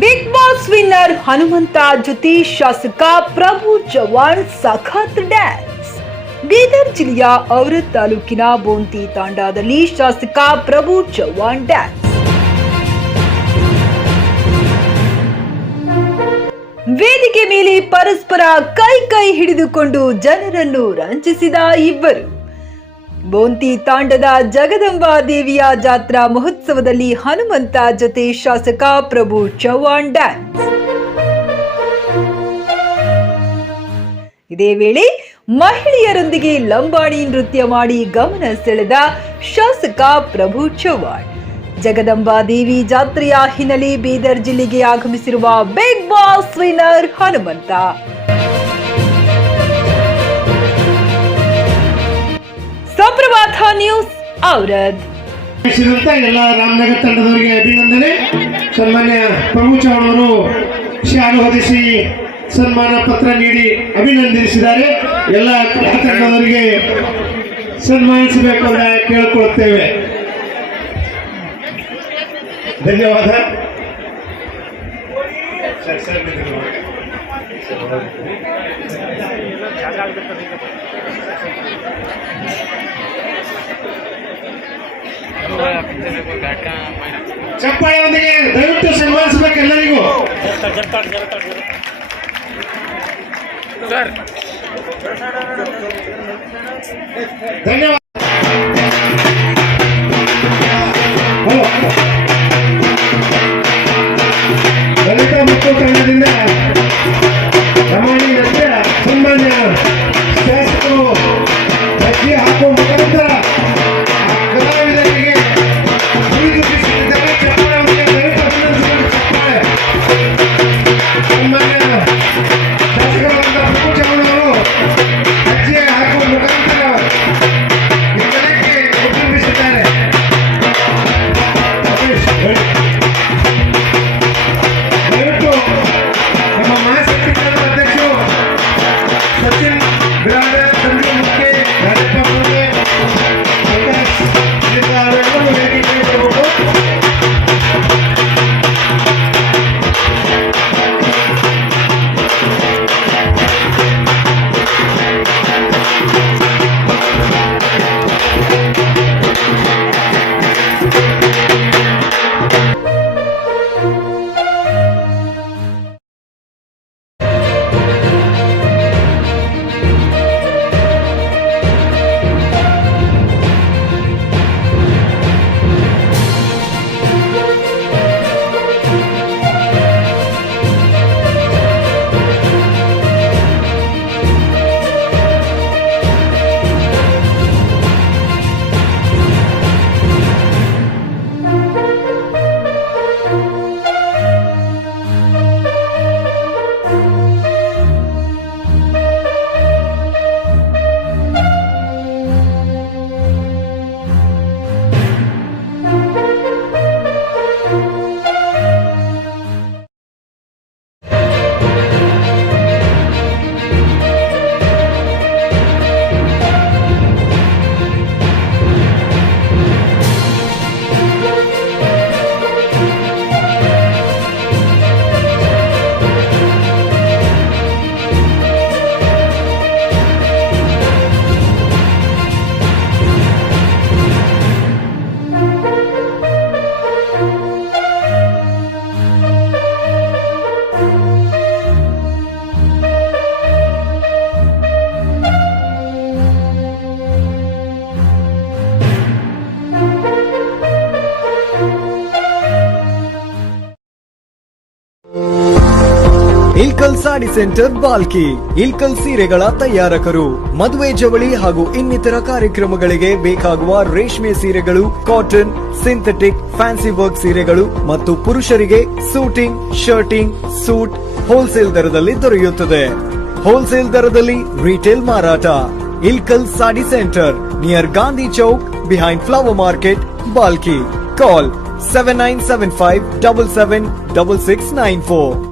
Big boss winner Hanumantha ಜೊತೆ ಶಾಸಕ ಪ್ರಭು ಚವ್ಹಾಣ್ ಸಖತ್ ಡ್ಯಾನ್ಸ್. ಬೀದರ್ ಜಿಲ್ಲೆಯ ಔರದ್ ತಾಲೂಕಿನ ಬೋಂತಿ ತಾಂಡಾದಲ್ಲಿ ಶಾಸಕ ಪ್ರಭು ಚವ್ಹಾಣ್ ಡ್ಯಾನ್ಸ್. ವೇದಿಕೆ ಮೇಲೆ ಪರಸ್ಪರ ಕೈ ಹಿಡಿದುಕೊಂಡು ಜನರನ್ನು ರಂಜಿಸಿದ ಇಬ್ಬರು. ಬೋಂತಿ ತಾಂಡದ ಜಗದಂಬಾ ದೇವಿಯ ಜಾತ್ರಾ ಮಹೋತ್ಸವದಲ್ಲಿ ಹನುಮಂತ ಜೊತೆ ಶಾಸಕ ಪ್ರಭು ಚವ್ಹಾಣ್ ಡ್ಯಾನ್ಸ್. ಇದೇ ವೇಳೆ ಮಹಿಳೆಯರೊಂದಿಗೆ ಲಂಬಾಣಿ ನೃತ್ಯ ಮಾಡಿ ಗಮನ ಸೆಳೆದ ಶಾಸಕ ಪ್ರಭು ಚವ್ಹಾಣ್. ಜಗದಂಬಾ ದೇವಿ ಜಾತ್ರೆಯ ಹಿನ್ನೆಲೆ ಬೀದರ್ ಜಿಲ್ಲೆಗೆ ಆಗಮಿಸಿರುವ ಬಿಗ್ ಬಾಸ್ ವಿನ್ನರ್ ಹನುಮಂತ. ಸುಪ್ರಭಾತ ನ್ಯೂಸ್ ಔರದ್. ಎಲ್ಲ ರಾಮನಗರ ತಂಡದವರಿಗೆ ಅಭಿನಂದನೆ. ಸನ್ಮಾನ್ಯ ಪ್ರಭು ಚವ್ಹಾಣ್ ಅವರು ಶಾಲು ಹೊದಿಸಿ ಸನ್ಮಾನ ಪತ್ರ ನೀಡಿ ಅಭಿನಂದಿಸಿದ್ದಾರೆ. ಎಲ್ಲ ತಂಡದವರಿಗೆ ಸನ್ಮಾನಿಸಬೇಕು ಅಂತ ಕೇಳಿಕೊಳ್ಳುತ್ತೇವೆ. ಧನ್ಯವಾದ. ಚಪ್ಪಾಳೆಯೊಂದಿಗೆ ದಯವಿಟ್ಟು ಸನ್ಮಾನಿಸಬೇಕು ಎಲ್ಲರಿಗೂ. ಧನ್ಯವಾದ. ದಲಿತ ಮತ್ತು ತಂಡದಿಂದ ರಮಣಿ ನೃತ್ಯ ಸನ್ಮಾನ್ಯ ಶಾಸಕರು ಹೆಜ್ಜೆ ಹಾಕುವ ಮುಖಾಂತರ ಕಲಾವಿದರಿಗೆ ಪ್ರೀತಿಸುತ್ತಿದ್ದಾರೆ. ಚಪ್ಪಾಳೆ ದಲಿತ ಚಪ್ಪಾಳೆ ಸನ್ಮಾನ್ಯ ಶಾಸಕರಾದ ಪ್ರಭು ಚವ್ಹಾಣ್ ಅವರು ಹೆಜ್ಜೆ ಹಾಕುವ ಮುಖಾಂತರ ಈ ಕಲೆಗೆ ಉತ್ತರಿಸಿದ್ದಾರೆ. ದಯವಿಟ್ಟು ನಮ್ಮ ಮಹಾಶಕ್ತಿ ಕನ್ನಡ ಅಧ್ಯಕ್ಷರು ಸಚಿನ್ ಬಿರಾದರ್, ಸಂಜು ಮುಖ್ಯ, ರಾಜಪ್ಪ ಪೂಜೆ, ಅವೆಲ್ಲರೂ ವೇದಿಕೆ ಇರಬೇಕು. ಇಲ್ಕಲ್ ಸಾಡಿ ಸೆಂಟರ್ ಬಾಲ್ಕಿ. ಇಲ್ಕಲ್ ಸೀರೆಗಳ ತಯಾರಕರು. ಮದುವೆ ಜವಳಿ ಹಾಗೂ ಇನ್ನಿತರ ಕಾರ್ಯಕ್ರಮಗಳಿಗೆ ಬೇಕಾಗುವ ರೇಷ್ಮೆ ಸೀರೆಗಳು, ಕಾಟನ್, ಸಿಂಥೆಟಿಕ್, ಫ್ಯಾನ್ಸಿ ವರ್ಕ್ ಸೀರೆಗಳು ಮತ್ತು ಪುರುಷರಿಗೆ ಸೂಟಿಂಗ್, ಶರ್ಟಿಂಗ್, ಸೂಟ್ ಹೋಲ್ಸೇಲ್ ದರದಲ್ಲಿ ದೊರೆಯುತ್ತದೆ. ಹೋಲ್ಸೇಲ್ ದರದಲ್ಲಿ ರಿಟೇಲ್ ಮಾರಾಟ. Ilkal sari centre near Gandhi Chowk behind flower market, ಬಾಲ್ಕಿ. ಕಾಲ್ 7975776694.